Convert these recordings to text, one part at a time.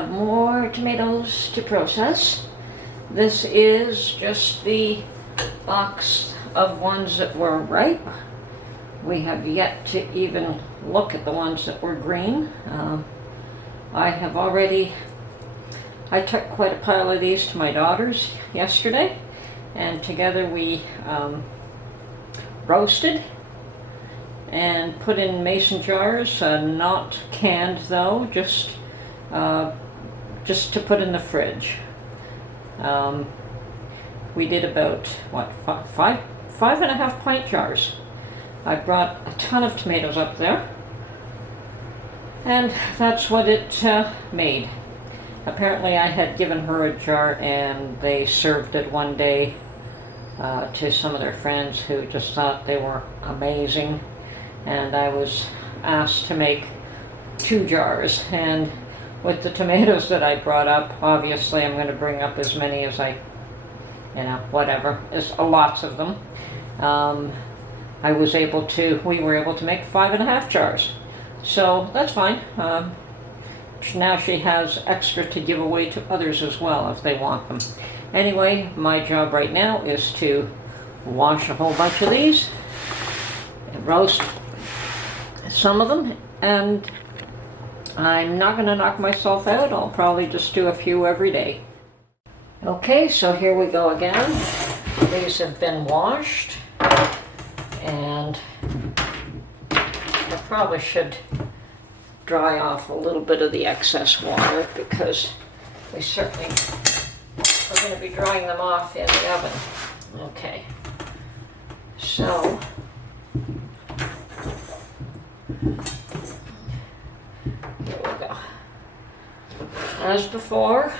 have more tomatoes to process. This is just the box of ones that were ripe. We have yet to even look at the ones that were green. I took quite a pile of these to my daughters yesterday, and together we roasted and put in mason jars, not canned though, just to put in the fridge. We did about, five and a half pint jars. I brought a ton of tomatoes up there, and that's what it made. Apparently I had given her a jar and they served it one day to some of their friends who just thought they were amazing, and I was asked to make 2 jars, and with the tomatoes that I brought up, obviously I'm going to bring up as many as whatever, there's lots of them. We were able to make 5.5 jars, so that's fine. Now she has extra to give away to others as well if they want them. Anyway, my job right now is to wash a whole bunch of these and roast some of them, and I'm not going to knock myself out. I'll probably just do a few every day. Okay, so here we go again. These have been washed, and I probably should dry off a little bit of the excess water because we certainly are going to be drying them off in the oven. Okay, so here we go. As before,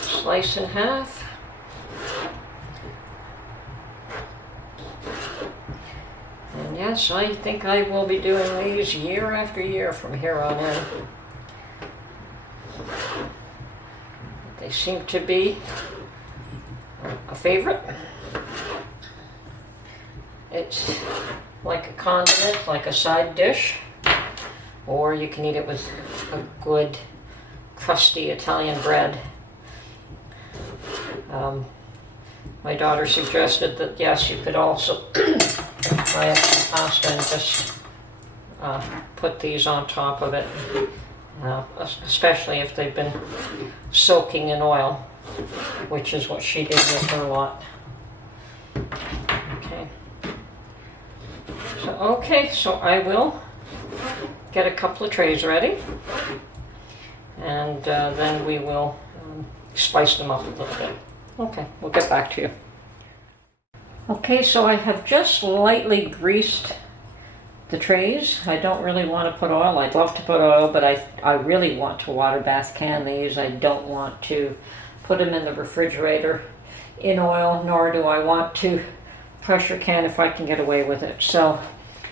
slice in half. And yes, I think I will be doing these year after year from here on in. They seem to be a favorite. It's like a condiment, like a side dish, or you can eat it with a good crusty Italian bread. My daughter suggested that yes, you could also fry up some pasta and just put these on top of it, especially if they've been soaking in oil, which is what she did with her lot. So I will get a couple of trays ready, and then we will spice them up a little bit. Okay, we'll get back to you. Okay, so I have just lightly greased the trays. I don't really want to put oil. I'd love to put oil, but I really want to water bath can these. I don't want to put them in the refrigerator in oil, nor do I want to pressure can if I can get away with it. So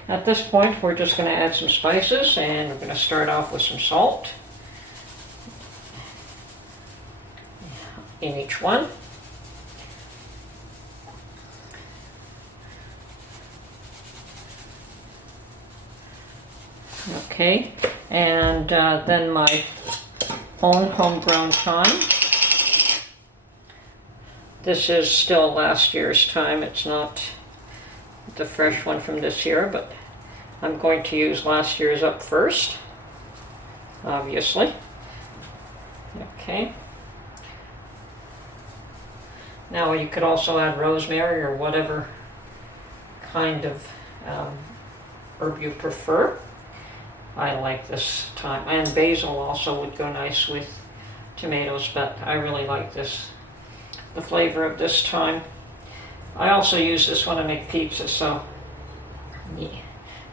at this point, we're just going to add some spices, and we're going to start off with some salt in each one. Okay, and then my own homegrown thyme. This is still last year's thyme. It's not the fresh one from this year, but I'm going to use last year's up first, obviously. Okay. Now you could also add rosemary or whatever kind of herb you prefer. I like this thyme, and basil also would go nice with tomatoes, but I really like this, the flavor of this thyme. I also use this when I make pizza, so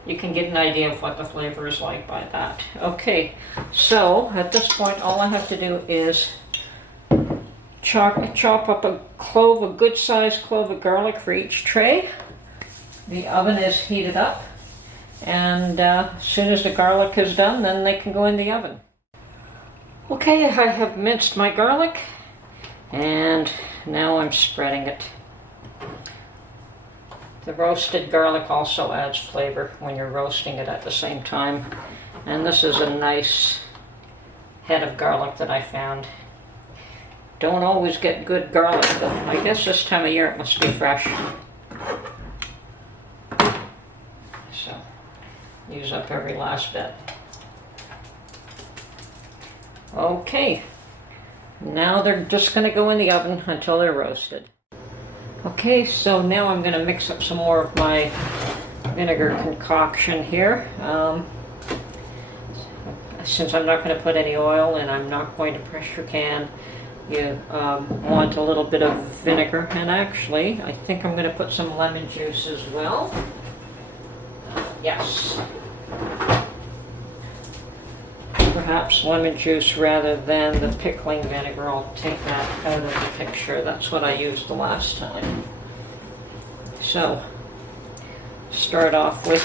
you can get an idea of what the flavor is like by that. Okay, so at this point all I have to do is chop up a good sized clove of garlic for each tray. The oven is heated up, and as soon as the garlic is done, then they can go in the oven. Okay, I have minced my garlic, and now I'm spreading it. The roasted garlic also adds flavor when you're roasting it at the same time, and this is a nice head of garlic that I found. Don't always get good garlic though. I guess this time of year it must be fresh. So, use up every last bit. Okay, now they're just going to go in the oven until they're roasted. Okay, so now I'm going to mix up some more of my vinegar concoction here. Since I'm not going to put any oil and I'm not going to pressure can, you want a little bit of vinegar. And actually, I think I'm going to put some lemon juice as well. Yes. Perhaps lemon juice rather than the pickling vinegar. I'll take that out of the picture. That's what I used the last time. So, start off with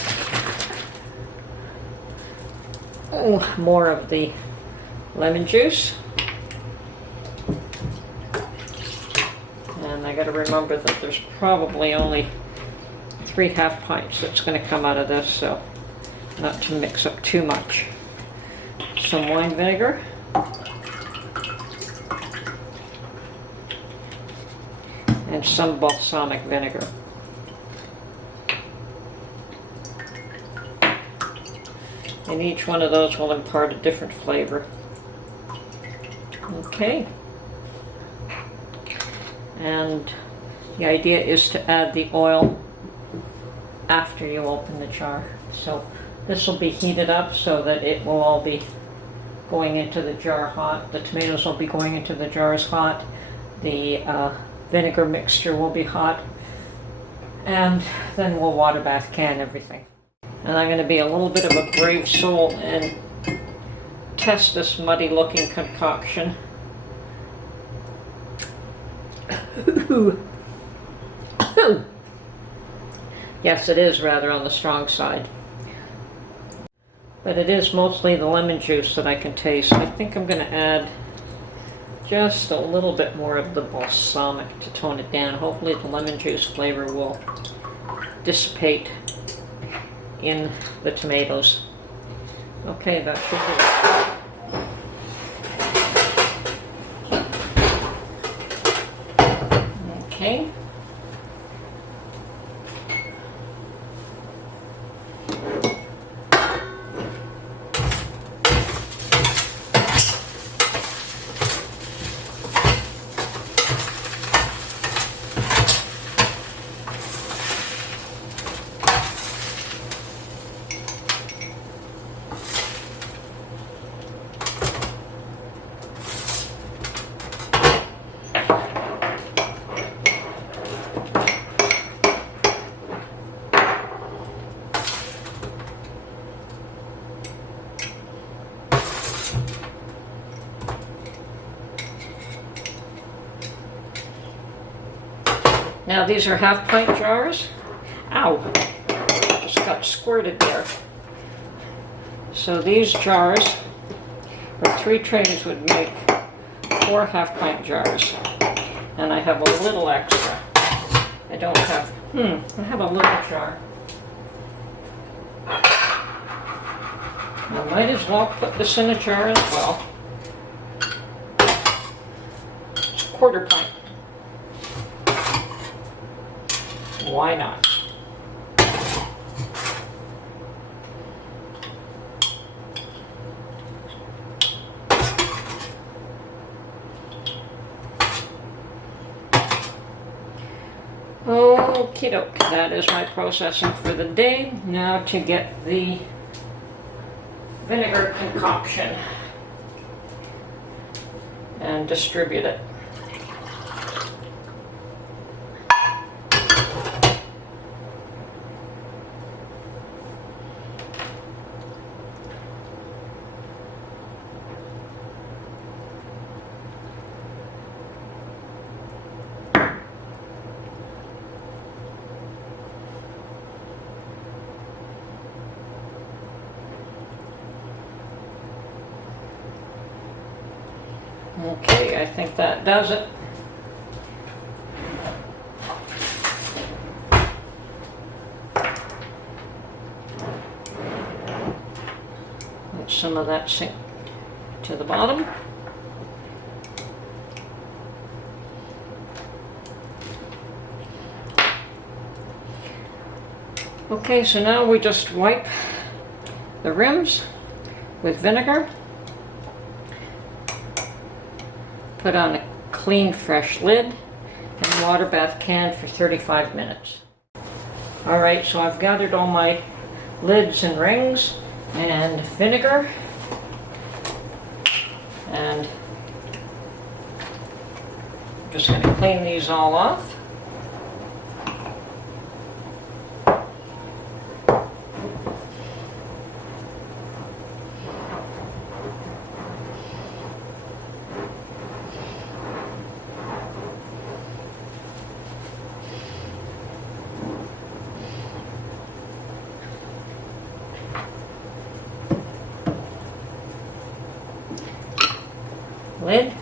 more of the lemon juice. And I got to remember that there's probably only 3 half pints that's going to come out of this, so not to mix up too much. Some wine vinegar. And some balsamic vinegar. And each one of those will impart a different flavor. Okay. And the idea is to add the oil after you open the jar. So this will be heated up so that it will all be going into the jar hot. The tomatoes will be going into the jars hot. The vinegar mixture will be hot. And then we'll water bath can everything. And I'm going to be a little bit of a brave soul and test this muddy looking concoction. Yes, it is rather on the strong side. But it is mostly the lemon juice that I can taste. I think I'm going to add just a little bit more of the balsamic to tone it down. Hopefully the lemon juice flavor will dissipate in the tomatoes. Okay, that should do it. Okay. Now these are half pint jars. Ow, just got squirted there. So these jars, or 3 trays would make 4 half pint jars. And I have a little extra. I don't have, I have a little jar. I might as well put this in a jar as well. It's a 1/4 pint. Why not? Okie doke, that is my processing for the day. Now to get the vinegar concoction and distribute it. Okay, I think that does it. Let some of that sink to the bottom. Okay, so now we just wipe the rims with vinegar. Put on a clean, fresh lid and water bath can for 35 minutes. Alright, so I've gathered all my lids and rings and vinegar, and I'm just going to clean these all off. Lid.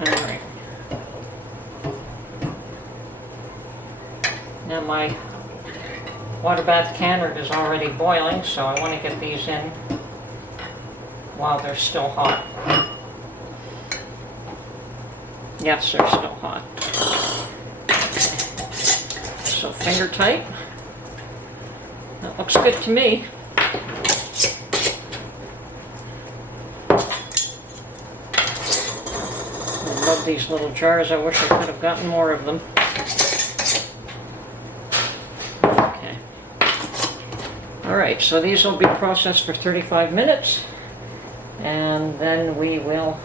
Alright. Now my water bath canner is already boiling, so I want to get these in while they're still hot. Yes, they're still hot. So finger tight. That looks good to me. I love these little jars. I wish I could have gotten more of them. Okay. Alright, so these will be processed for 35 minutes, and then we will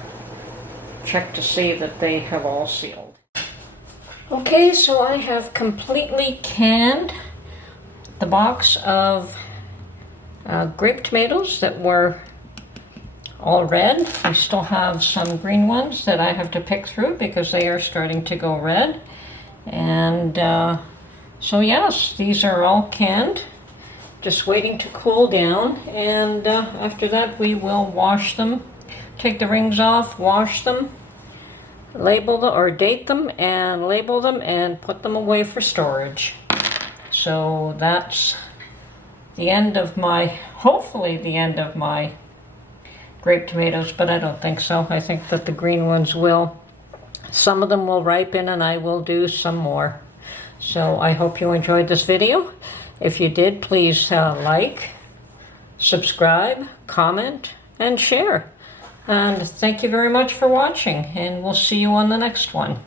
check to see that they have all sealed. Okay, so I have completely canned the box of grape tomatoes that were all red. I still have some green ones that I have to pick through because they are starting to go red. And so yes, these are all canned, just waiting to cool down, and after that we will wash them, take the rings off, wash them, label them or date them and label them and put them away for storage. So that's the end of my, hopefully the end of my grape tomatoes, but I don't think so. I think that the green ones will. Some of them will ripen and I will do some more. So I hope you enjoyed this video. If you did, please like, subscribe, comment, and share. And thank you very much for watching, and we'll see you on the next one.